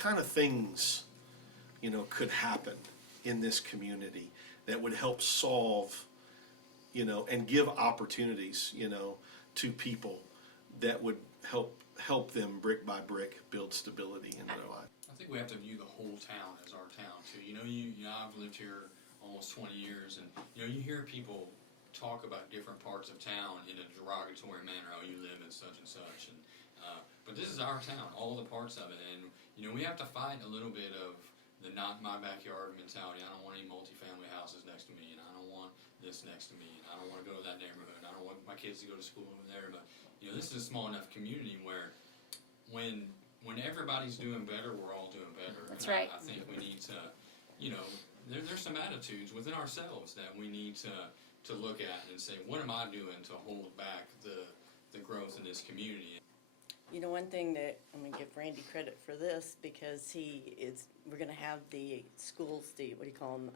kind of things, could happen in this community that would help solve, and give opportunities, to people that would help them brick by brick build stability in their life. I think we have to view the whole town as our town too. I've lived here almost 20 years, and you hear people talk about different parts of town in a derogatory manner. Oh, you live in such and such, and but this is our town, all the parts of it, and we have to fight a little bit of the not my backyard mentality. I don't want any multifamily houses next to me, and I don't want this next to me, and I don't want to go to that neighborhood. I don't want my kids to go to school over there. But this is a small enough community where when everybody's doing better, we're all doing better. That's and right. I think we need to, there's some attitudes within ourselves that we need to look at and say, what am I doing to hold back the growth in this community? One thing that I'm going to give Randy credit for this, because we're going to have the schools, what do you call them?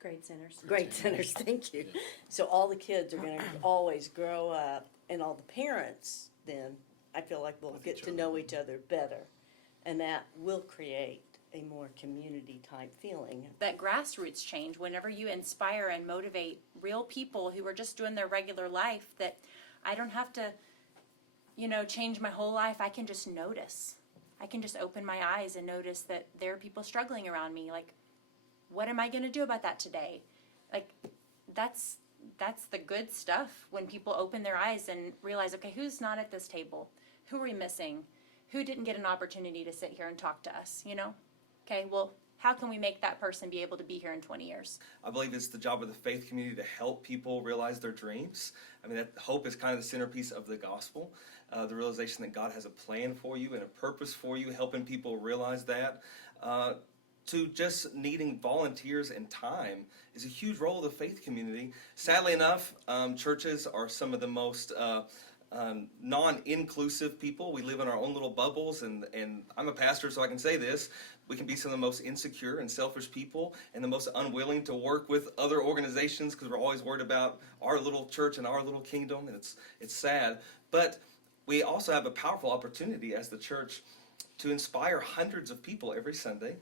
Grade centers. Grade centers, thank you. Yeah. So all the kids are going to always grow up, and all the parents then, I feel like will get to know each other better. And that will create a more community-type feeling. That grassroots change, whenever you inspire and motivate real people who are just doing their regular life, that I don't have to, change my whole life. I can just notice. I can just open my eyes and notice that there are people struggling around me. Like, what am I going to do about that today? Like, that's the good stuff, when people open their eyes and realize, okay, who's not at this table? Who are we missing? Who didn't get an opportunity to sit here and talk to us, Okay, well, how can we make that person be able to be here in 20 years? I believe it's the job of the faith community to help people realize their dreams. I mean, that hope is kind of the centerpiece of the gospel. The realization that God has a plan for you and a purpose for you, helping people realize that. To just needing volunteers and time is a huge role of the faith community. Sadly enough, churches are some of the most non-inclusive people. We live in our own little bubbles, and I'm a pastor, so I can say this. We can be some of the most insecure and selfish people, and the most unwilling to work with other organizations because we're always worried about our little church and our little kingdom, and it's sad. But we also have a powerful opportunity as the church to inspire hundreds of people every Sunday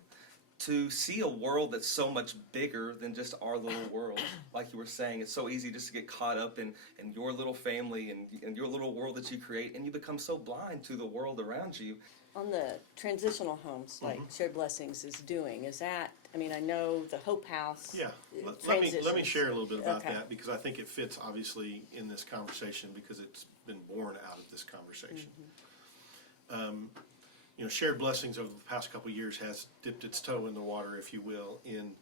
to see a world that's so much bigger than just our little world. Like you were saying, it's so easy just to get caught up in your little family and your little world that you create, and you become so blind to the world around you. On the transitional homes, like Shared Blessings is doing, is that, I know the Hope House. Yeah, let me transitions. share a little bit about Okay. that, because I think it fits obviously in this conversation, because it's been born out of this conversation. Shared Blessings over the past couple of years has dipped its toe in the water, if you will, in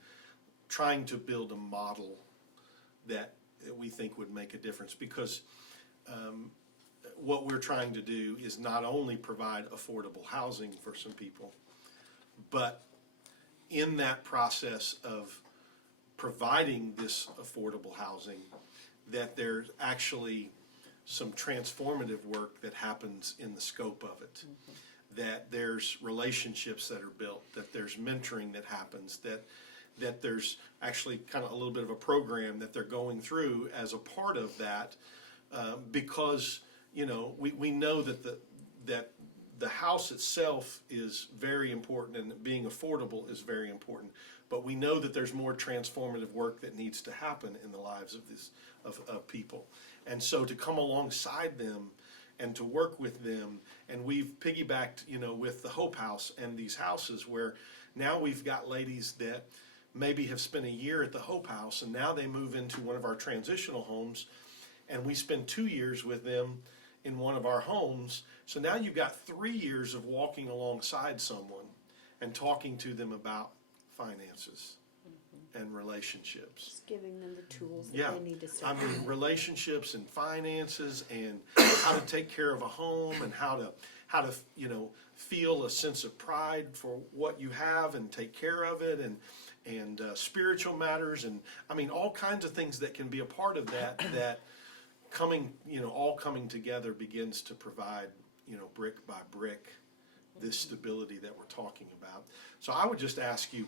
trying to build a model that we think would make a difference, because what we're trying to do is not only provide affordable housing for some people, but in that process of providing this affordable housing, that there's actually some transformative work that happens in the scope of it. That there's relationships that are built, that there's mentoring that happens, that there's actually kind of a little bit of a program that they're going through as a part of that, because we know that the house itself is very important, and being affordable is very important, but we know that there's more transformative work that needs to happen in the lives of people, and so to come alongside them and to work with them. And we've piggybacked, with the Hope House and these houses, where now we've got ladies that maybe have spent a year at the Hope House, and now they move into one of our transitional homes, and we spend 2 years with them in one of our homes. So now you've got 3 years of walking alongside someone and talking to them about finances and relationships. Just giving them the tools that Yeah, they need to survive. relationships and finances, and how to take care of a home, and how to feel a sense of pride for what you have and take care of it, and spiritual matters, and all kinds of things that can be a part of that. That all coming together begins to provide brick by brick this stability that we're talking about. So I would just ask you,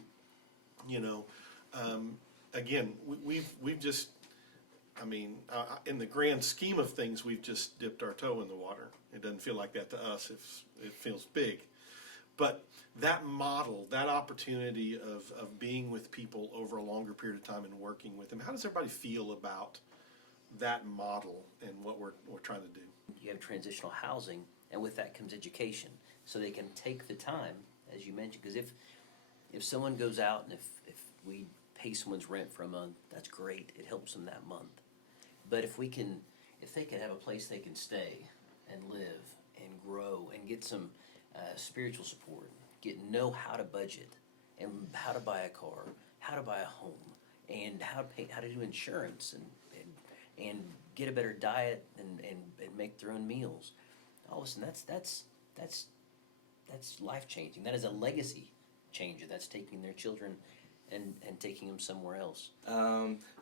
again, we've just, in the grand scheme of things, we've just dipped our toe in the water. It doesn't feel like that to us. It feels big. But that model, that opportunity of being with people over a longer period of time and working with them, how does everybody feel about that model and what we're trying to do? You have transitional housing, and with that comes education, so they can take the time, as you mentioned, because if someone goes out and if we pay someone's rent for a month, that's great, it helps them that month. But if they can have a place they can stay and live and grow and get some spiritual support, know how to budget and how to buy a car, how to buy a home, and how to do insurance and get a better diet and make their own meals. All of a sudden, that's life changing. That is a legacy changer. That's taking their children and taking them somewhere else.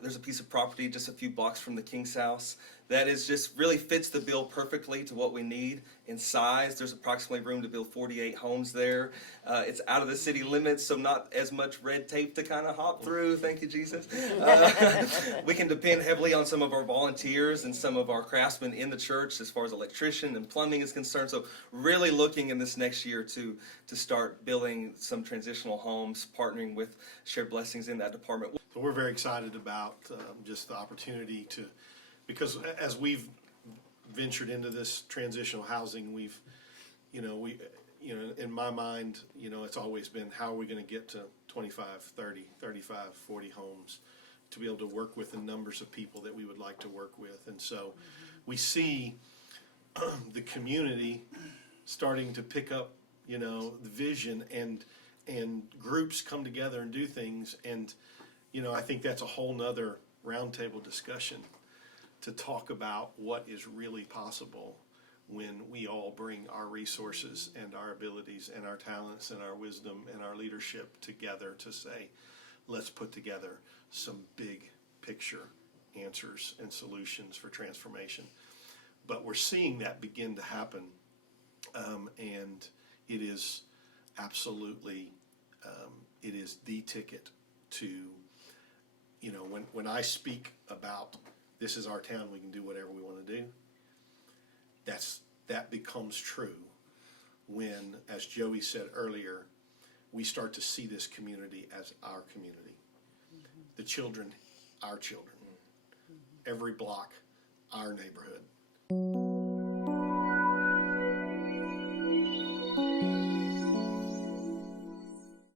There's a piece of property just a few blocks from the King's house that is just really fits the bill perfectly to what we need in size. There's approximately room to build 48 homes there. It's out of the city limits, so not as much red tape to kind of hop through. Thank you, Jesus. We can depend heavily on some of our volunteers and some of our craftsmen in the church as far as electrician and plumbing is concerned. So really looking in this next year to start building some transitional homes, partnering with Shared Blessings in that department. So we're very excited about just the opportunity to, because as we've ventured into this transitional housing, we've, in my mind, it's always been, how are we going to get to 25, 30, 35, 40 homes to be able to work with the numbers of people that we would like to work with. And so we see the community starting to pick up, the vision and groups come together and do things. And, I think that's a whole nother roundtable discussion to talk about what is really possible when we all bring our resources and our abilities and our talents and our wisdom and our leadership together to say, let's put together some big picture answers and solutions for transformation. But we're seeing that begin to happen, and it is absolutely, it is the ticket to, when I speak about this is our town, we can do whatever we want to do, that becomes true when, as Joey said earlier, we start to see this community as our community. Mm-hmm. The children, our children. Mm-hmm. Every block, our neighborhood.